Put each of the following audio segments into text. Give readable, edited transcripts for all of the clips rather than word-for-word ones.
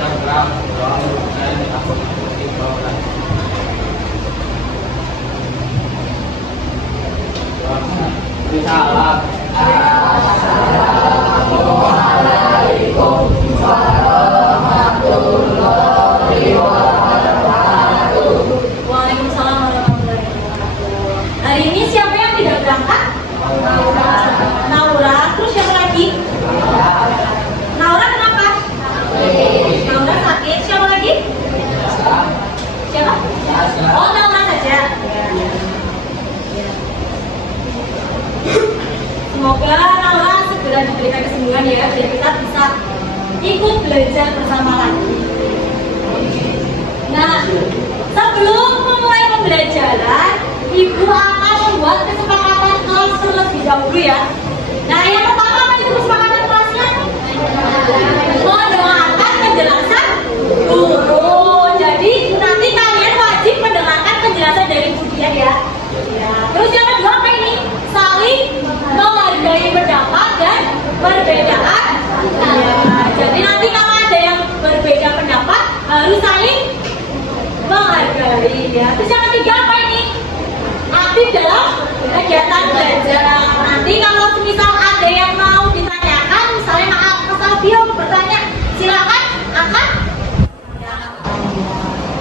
Instagram, dan akun TikTok. Salam. Assalamualaikum warahmatullahi wabarakatuh. Waalaikumsalam warahmatullahi wabarakatuh. Hari ini siapa yang tidak berangkat? Naura. Terus siapa lagi? Naura kenapa? Naura sakit. Siapa lagi? Siapa? Oh, Naura saja. Semoga Naura segera diberikan kesembuhan ya, biar kita bisa ikut belajar bersama lagi. Nah, sebelum memulai pembelajaran, Ibu akan membuat kesepakatan kelas terlebih dahulu ya. Nah, yang pertama apa itu kesepakatan kelasnya? Mendengarkan penjelasan guru. Jadi nanti kalian wajib mendengarkan penjelasan dari Bu Dian ya. Terus yang kedua apa ini? Saling menghargai pendapat dan perbedaan. Jadi nanti kalau ada yang berbeda pendapat harus saling menghargai ya. Terus yang ketiga apa ini? Aktif dalam kegiatan belajar. Nanti kalau misal ada yang mau ditanyakan, misalnya Mas Alfio bertanya, silakan angkat.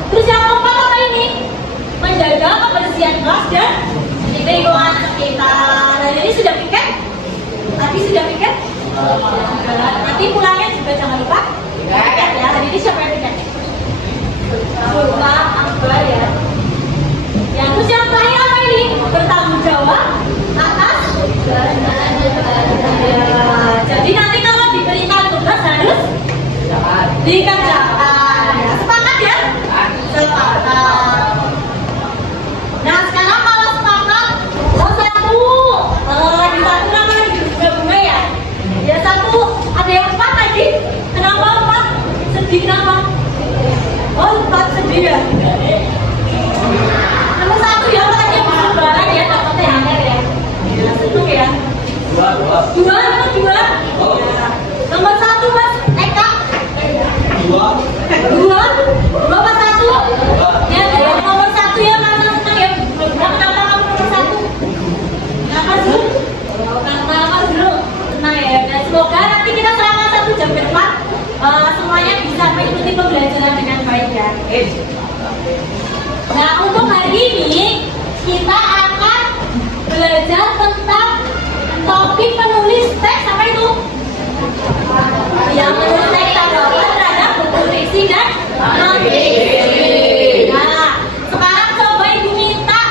Terus yang keempat apa ini? Menjaga kebersihan kelas dan lingkungan sekitar. Dan ini sudah piket? Tadi sudah piket? Nanti pulangnya juga jangan lupa piket ya. Hari ini siapa yang piket? Lupa, apa ya? Yang terus yang terakhir apa ini? Bertanggung jawab atas ya. Jadi nanti kalau diberikan tugas harus dikerjakan ya. Sepakat ya? Sepakat. Nah sekarang kalau sepakat, oh satu di satu nama bunga ya. Ya satu, ada yang empat tadi. Kenapa empat? Sedih kenapa? Oh empat sedih ya. Nomor satu ya, makanya yang barang ya, dapat THR ya. Seneng ya. Dua. Nomor satu Mas Eka. Dua Mas satu. Ya, nomor satu ya, Mas seneng ya. Kenapa kamu nomor satu? Kenapa Zul? Kenapa Zul? Senang ya. Dan semoga nanti kita selama 1 jam ke depan semuanya bisa mengikuti pembelajaran dengan baik ya. Nah untuk hari ini kita akan belajar tentang topik menulis teks apa itu? Yang menulis teks tanggapan terhadap buku fiksi dan non-fiksi. Nah sekarang coba Ibu minta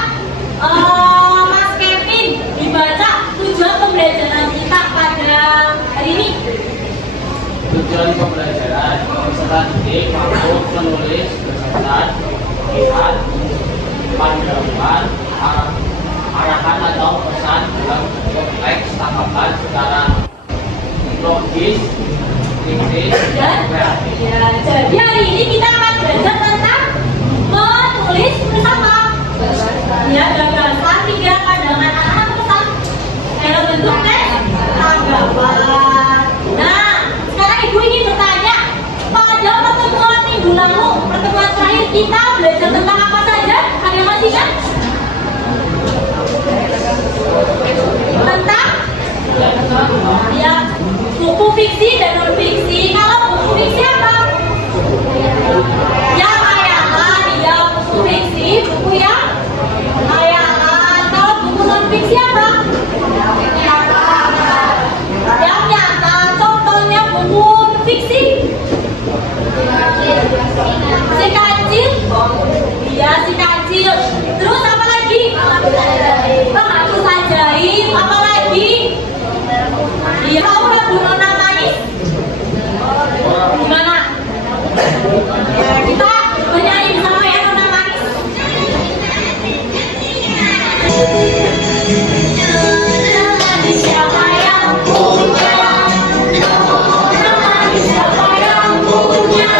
Mas Kevin dibaca tujuan pembelajaran kita pada hari ini. Tujuan pembelajaran peserta didik mampu menulis beserta lihat, pandangan, arahan atau pesan dalam konteks tanggapan secara logis, kritis, dan kreatif. Ya, jadi hari ini kita akan belajar tentang menulis apa? Ya, gagasan, pikiran, pandangan, arahan, pesan dalam bentuk teks tanggapan. Nah, sekarang Ibu ingin bertanya, pada pertemuan minggu lalu, pertemuan terakhir kita belajar tentang apa saja? Ada yang masih ingat? Tentang ya buku fiksi dan non fiksi. Kalau buku fiksi apa? Ya khayalan, ya buku fiksi, buku yang khayalan. Kalau buku non fiksi apa? Yang nyata. Contohnya buku fiksi. Si kancil, iya si kancil. Terus apa lagi? Penghapus ajaib. Apa lagi? Iya, tahu nggak Bu Nona Manis? Gimana? Ya, kita bernyanyi bersama ya Nona Manis. Siapa yang punya? Nona Manis siapa yang punya?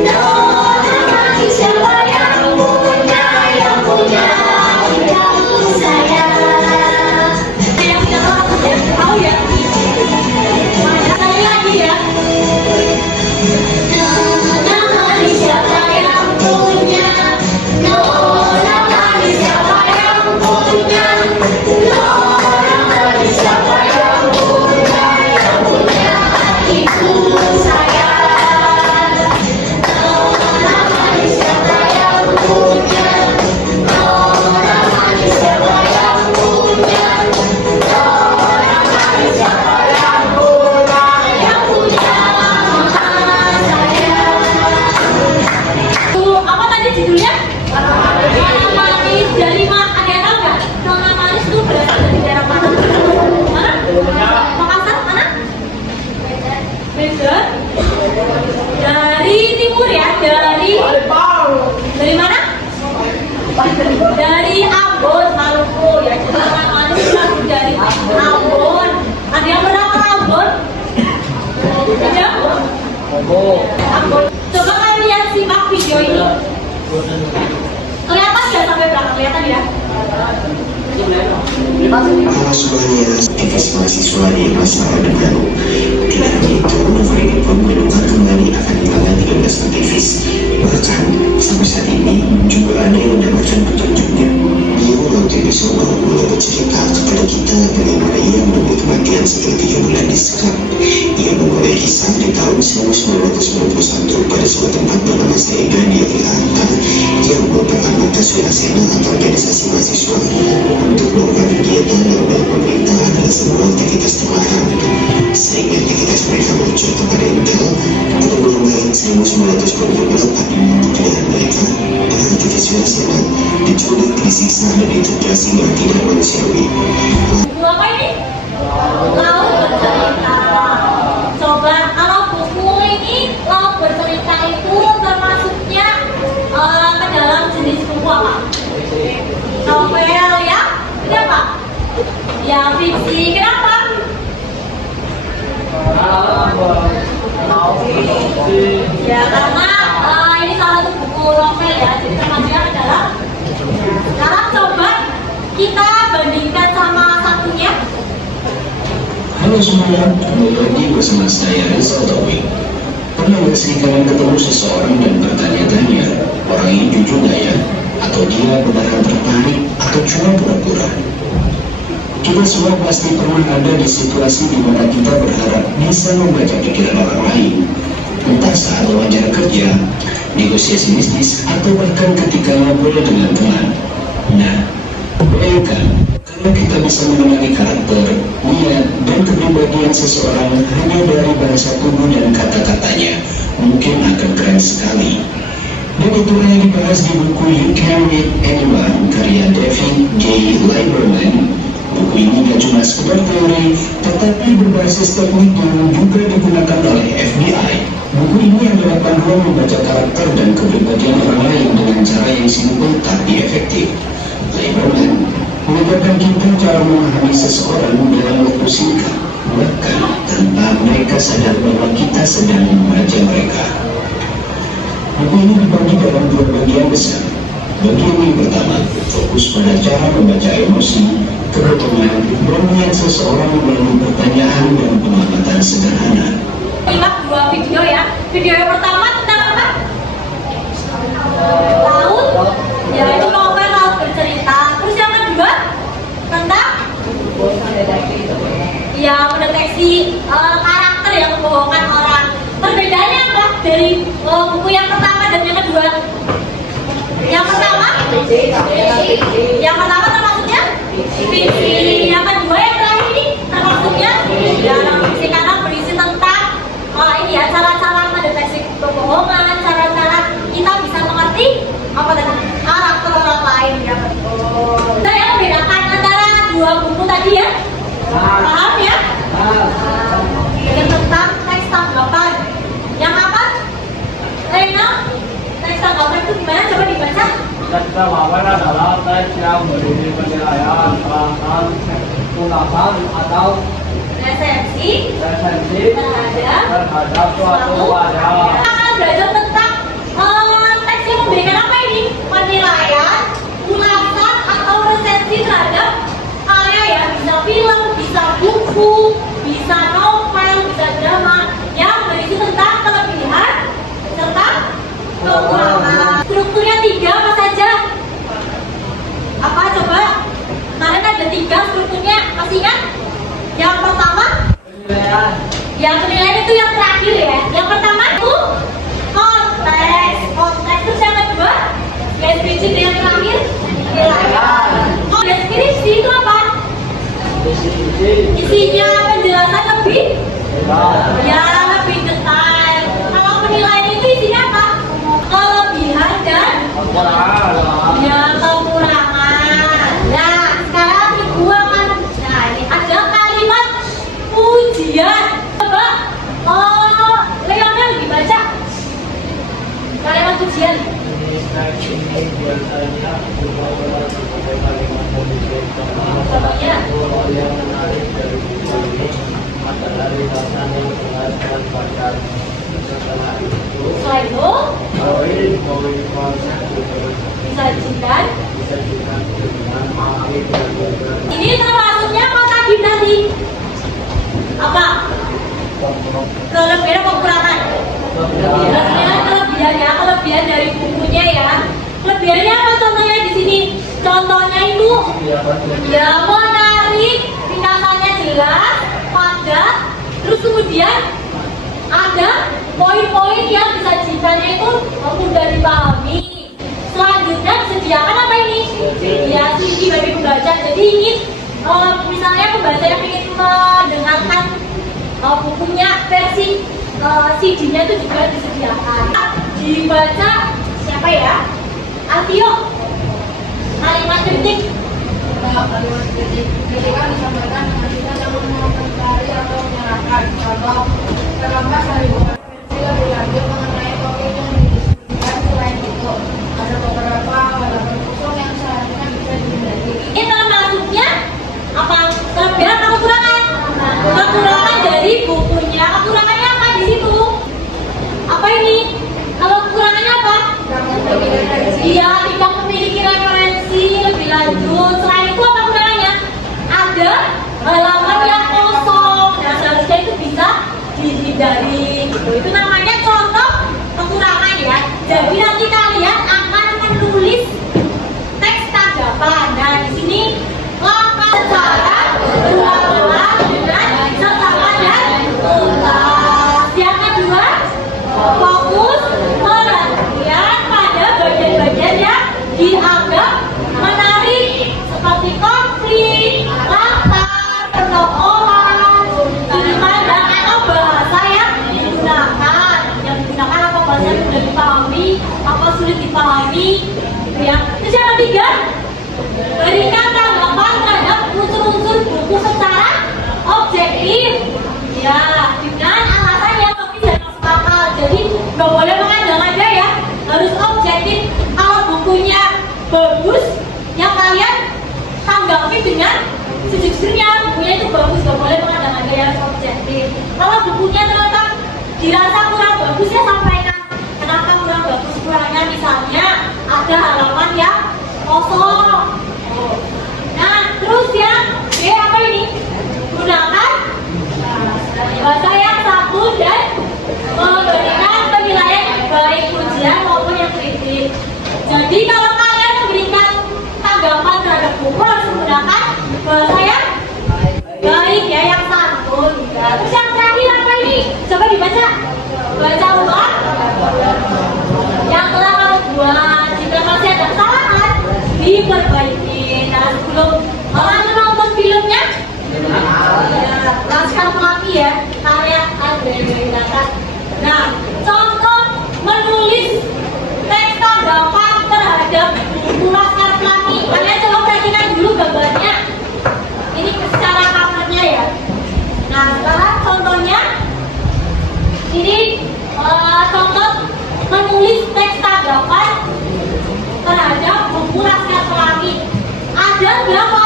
Nona Manis siapa yang punya? Yang punya saya. Yang tahu ya? Sekali lagi ya. Coba kalian simak video ini. Kelihatan nggak sampai belakang? Kelihatan ya? Halo semuanya, aktivis mahasiswa di masa Orde Baru. Tidak hanya itu, novel ini pun mengungkap kembali akan hilangnya 13 aktivis. Bahkan, sampai saat ini juga ada yang mendapatkan petunjuknya. Dia waktu itu mulai bercerita kepada kita bagaimana ia menunggu kematian setelah 3 bulan disekap. Ia memulai kisah di tahun 1991 pada sebuah tempat bernama Sega di Yogyakarta yang merupakan markas Wirasena atau organisasi mahasiswa. Untuk melakukan kegiatan yang oleh pemerintah adalah sebuah aktivitas terlarang, sehingga aktivitas mereka muncul kepada Intel pada bulan Maret 1998. Pilihan mereka, para aktivis Wirasena, diculik, disiksa, dan diinterogasi yang tidak manusiawi. Buku apa ini? Laut Bercerita. Coba kalau buku ini Laut Bercerita itu termasuknya ke dalam jenis buku apa? Novel ya? Kenapa? Ya fiksi. Kenapa? Ya karena ini salah satu buku novel ya. Jadi termasuknya ke dalam. Sekarang coba kita bandingkan sama satunya. Halo semuanya, kembali lagi bersama saya Rizal Taufik. Pernah nggak sih kalian ketemu seseorang dan bertanya-tanya, orang ini jujur nggak ya? Atau dia beneran tertarik atau cuma pura-pura? Kita semua pasti pernah ada di situasi di mana kita berharap bisa membaca pikiran orang lain, entah saat wawancara kerja, negosiasi bisnis, atau bahkan ketika ngobrol dengan teman. Nah, bayangkan kalau kita bisa mengenali karakter, niat, dan kepribadian seseorang hanya dari bahasa tubuh dan kata-katanya, mungkin akan keren sekali. Dan itulah yang dibahas di buku You Can Read Anyone karya David J. Lieberman. Buku ini gak cuma sekedar teori, tetapi berbasis teknik yang juga digunakan oleh FBI. Buku ini adalah panduan membaca karakter dan kepribadian orang lain dengan cara yang simpel tapi efektif. Lieberman mengajarkan kita cara memahami seseorang dalam waktu singkat, bahkan tanpa mereka sadar bahwa kita sedang membaca mereka. Buku ini dibagi dalam 2 bagian besar. Bagian yang pertama fokus pada cara membaca emosi, kebutuhan, dan niat seseorang melalui pertanyaan dan pengamatan sederhana. Simak 2 video ya. Video yang pertama tentang apa? Laut. Ya itu novel Laut Bercerita. Terus yang kedua tentang ya mendeteksi karakter yang membohongkan orang. Perbedaannya apa dari buku yang pertama dan yang kedua? Yang pertama termasuknya fiksi. Yang kedua yang terakhir ini termasuknya ya fiksi karena berisi tentang ini ya cara-cara mendeteksi kebohongan, cara-cara kita bisa mengerti apa tadi karakter orang lain ya betul. Saya membedakan antara 2 buku tadi ya. Paham ya? Yang tentang teks tanggapan. Yang apa? Rena, teks tanggapan itu gimana? Coba dibaca. Teks tanggapan adalah teks yang berisi penilaian, perasaan, ulasan atau resensi terhadap suatu karya. Kita akan belajar tentang teks yang memberikan apa ini? Penilaian, ulasan atau resensi terhadap karya ya. Bisa film, bisa buku, bisa novel, bisa drama yang berisi tentang kelebihan serta kekurangan. Strukturnya 3 apa saja? Apa coba? Kemarin ada 3 strukturnya, masih ingat? Yang pertama Penilaian. yang penilaian itu yang terakhir ya. Yang pertama itu konteks. Terus yang kedua deskripsi, yang terakhir penilaian. Deskripsi itu apa? Isinya penjelasan lebih ya lebih detail. Kalau penilaian itu isinya apa? Kelebihan dan ya kekurangan. Nah sekarang ibu akan ini ada kalimat pujian. Coba Leonel dibaca kalimat pujian. Contohnya yang menarik dari buku ini adalah lisan yang jelas dan padat Setelah itu Koin konsep disajikan. dengan pakai dan Ini termasuknya apa tadi tadi? Apa? Kelebihan atau kekurangan? Kelebihan dari bukunya ya. Kelebihannya apa contohnya di sini? Contohnya itu ya menarik, ringkasannya jelas, padat, terus kemudian ada poin-poin yang disajikannya itu mudah dipahami. Selanjutnya disediakan apa ini? Ya CD bagi pembaca. Jadi ingin misalnya pembaca yang ingin mendengarkan bukunya versi CD-nya itu juga disediakan. Dibaca siapa ya? Altio. Kalimat kritik. Kalimat kritik kan disampaikan dengan kita yang mengomentari atau menyerahkan. Contoh, terlepas dari versi lebih lanjut mengenai topik yang didiskusikan. Selain itu, ada beberapa halaman kosong yang seharusnya bisa dihindari. Ini termasuknya apa? Kelebihan atau kekurangan? Kekurangan dari bukunya. Kekurangannya apa di situ? Apa ini? Kalau kekurangannya apa? Iya, tidak memiliki referensi lebih lanjut. Selain itu apa kekurangannya? Ada halaman yang kosong. Nah, seharusnya itu bisa dihindari. Itu namanya contoh kekurangan ya. Jadi nanti kalian akan menulis teks tanggapan. Nah, di sini langkah cara berulang-ulang dengan sesama dan tuntas. Yang kedua, fokus perhatian pada bagian-bagian yang dianggap menarik seperti konflik, latar, pertokohan, sudut pandang atau bahasa yang digunakan. Yang digunakan apa bahasa yang sudah dipahami, apa sulit dipahami, gitu ya. Terus yang ketiga, berikan tanggapan terhadap unsur-unsur buku secara objektif. Ya, dengan alasan yang logis dan masuk akal. Jadi nggak boleh mengada-ngada ya, harus objektif. Kalau bukunya bagus, yang kalian tanggapi dengan sejujurnya bukunya itu bagus, nggak boleh mengada-ngada ya, harus objektif. Kalau bukunya ternyata dirasa kurang bagus ya sampaikan kenapa kurang bagus. Kurangnya misalnya ada halaman yang kosong. Nah, terus yang apa ini? Gunakan bahasa yang santun dan memberikan penilaian baik ujian maupun yang kritik. Jadi kalau kalian memberikan tanggapan terhadap buku harus menggunakan bahasa yang baik ya, yang santun. Nah, terus yang terakhir apa ini? Coba dibaca. Baca ulang yang telah kamu buat. Jika masih ada kesalahan, diperbaiki. Nah, sebelum orang menonton filmnya, langsung lagi ya karya Andre Data. Nah, contoh menulis teks tanggapan terhadap buku Laskar Pelangi. Kalian coba perhatikan dulu gambarnya. Ini secara covernya ya. Nah, sekarang contohnya ini contoh menulis teks tanggapan terhadap buku Laskar Pelangi. Ada berapa?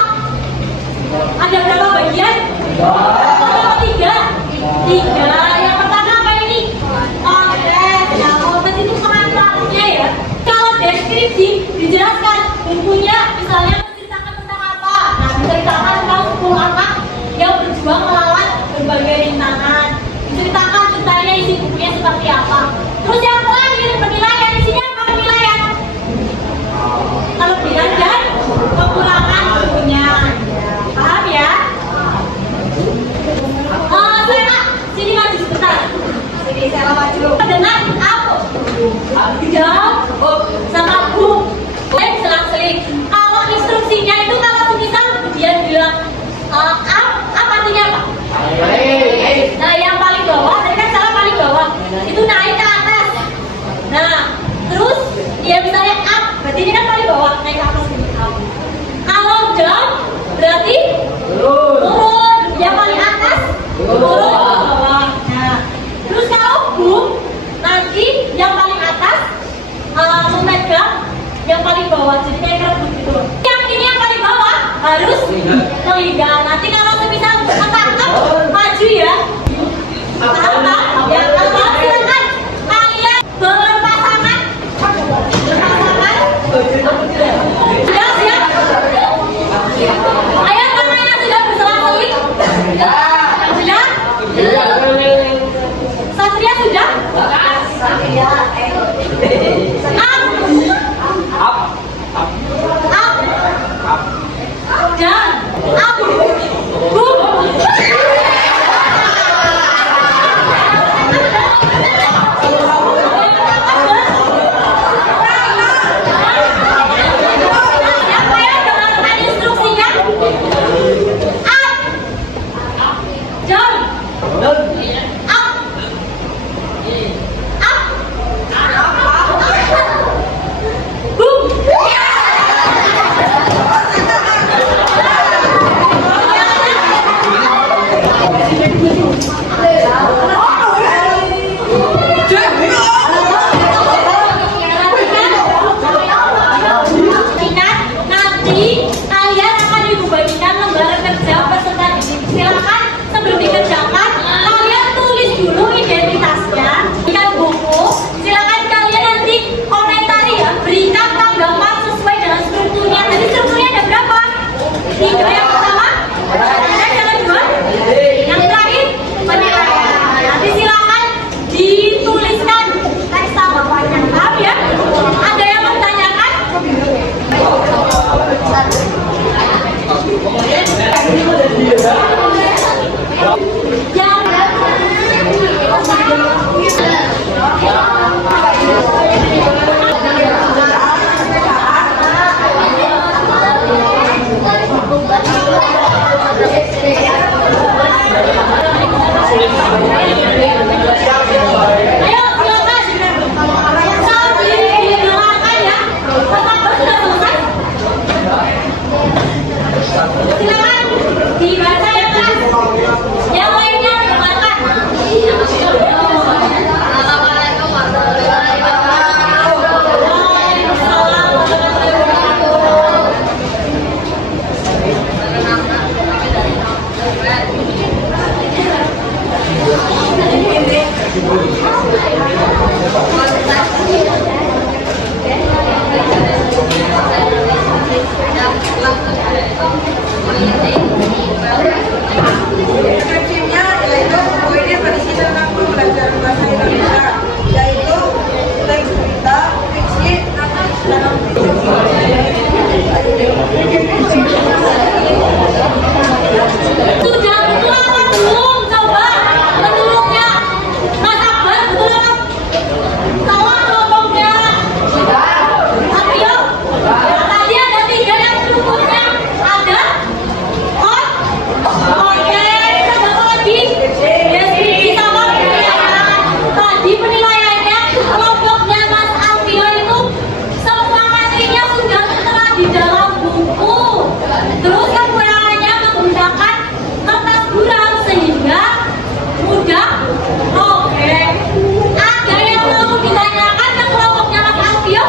Ada berapa bagian? Tiga. Yang pertama apa ini? Konteks. Nah, konteks itu pengantarnya ya. Kalau deskripsi dijelaskan bukunya, misalnya menceritakan tentang apa? Nah, menceritakan tentang 10 anak yang berjuang melawan berbagai rintangan. Diceritakan ceritanya isi bukunya seperti apa. Terus yang terakhir penilaian, isinya apa penilaian? Kelebihan dan kekurangan bukunya. Paham ya? Sini maju sebentar. Sini saya maju. Dengan aku. Tidak. Sama Bu. Selang-seling. Kalau instruksinya itu kalau misal dia bilang apa artinya apa? Nah, yang paling bawah, tadi kan salah paling bawah. Itu naik ke atas. Nah, terus dia misalnya up, berarti ini kan paling bawah, naik ke atas ini up. Kalau down, berarti turun. Yang paling atas, turun ke bawah. Nah, terus kalau boom, nanti yang paling atas memegang yang paling bawah, jadi kayak kerebut gitu. Yang ini yang paling bawah harus melingkar. Nanti kalau misal ketangkep, maju ya. Ya, kalau silakan. Ayo silakan. Sambil didengarkan ya. Pertama sudah selesai. Silakan dibaca ya kelas. Yang lainnya dengarkan. Assalamualaikum warahmatullahi wabarakatuh. Waalaikumsalam warahmatullahi wabarakatuh. Deskripsinya yaitu poinnya berisi tentang pembelajaran bahasa Indonesia, yaitu teks berita, fiksi, dan Sudah betul apa belum? Coba menurutnya. Mas Akbar betul apa? Salah kelompoknya. Ayo. Tadi ada 3 yang strukturnya. Ada on. Oke. Satu lagi. Deskripsi sama penilaian. Tadi penilaiannya kelompoknya Mas Alfio itu semua materinya sudah tertera di dalam buku. Terus kekurangannya menggunakan kertas buram sehingga mudah. Oke. Ada yang mau ditanyakan ke kelompoknya Mas Alfio?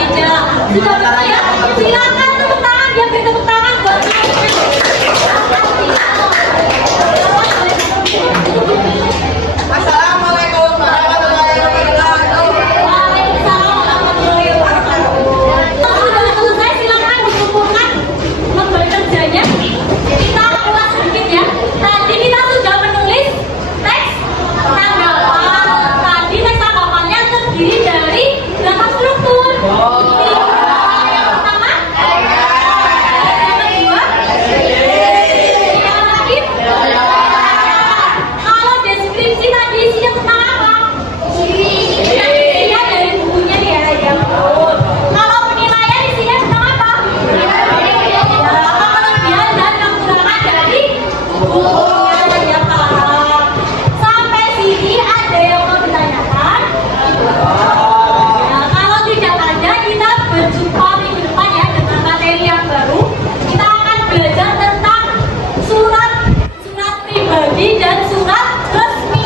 Tidak. Sudah betul ya? Silakan tepuk tangan, dia beri tepuk tangan buat Assalamualaikum warahmatullahi wabarakatuh. Waalaikumsalam warahmatullahi wabarakatuh. Sudah selesai, silakan dikumpulkan lembar kerjanya. Kita ulas sedikit ya. Tadi kita sudah menulis teks tanggapan. Tadi teks tanggapannya terdiri dari 8 struktur. Yang pertama, yang kedua, yang terakhir. Kalau deskripsi tadi isinya tentang apa? Isinya dari bukunya ya, ya betul. Kalau penilaian isinya tentang apa? Ya, kelebihan dan kekurangan dari bukunya ya Kak. Sampai sini ada yang mau ditanyakan? Nah, kalau tidak ada, kita berjumpa minggu depan ya dengan materi yang baru. Kita akan belajar tentang surat pribadi dan surat resmi.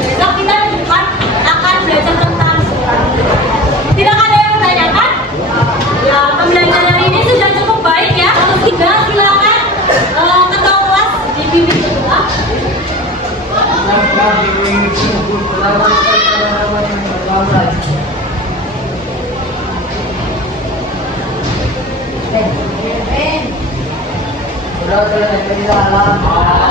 Besok kita di depan akan belajar tentang surat. Tidak ada yang menanyakan? Ya, pembelajaran hari ini sudah cukup baik ya. Kalau tidak, silakan ketua kelas dibimbing sebelah. Sudah selesai di dalam.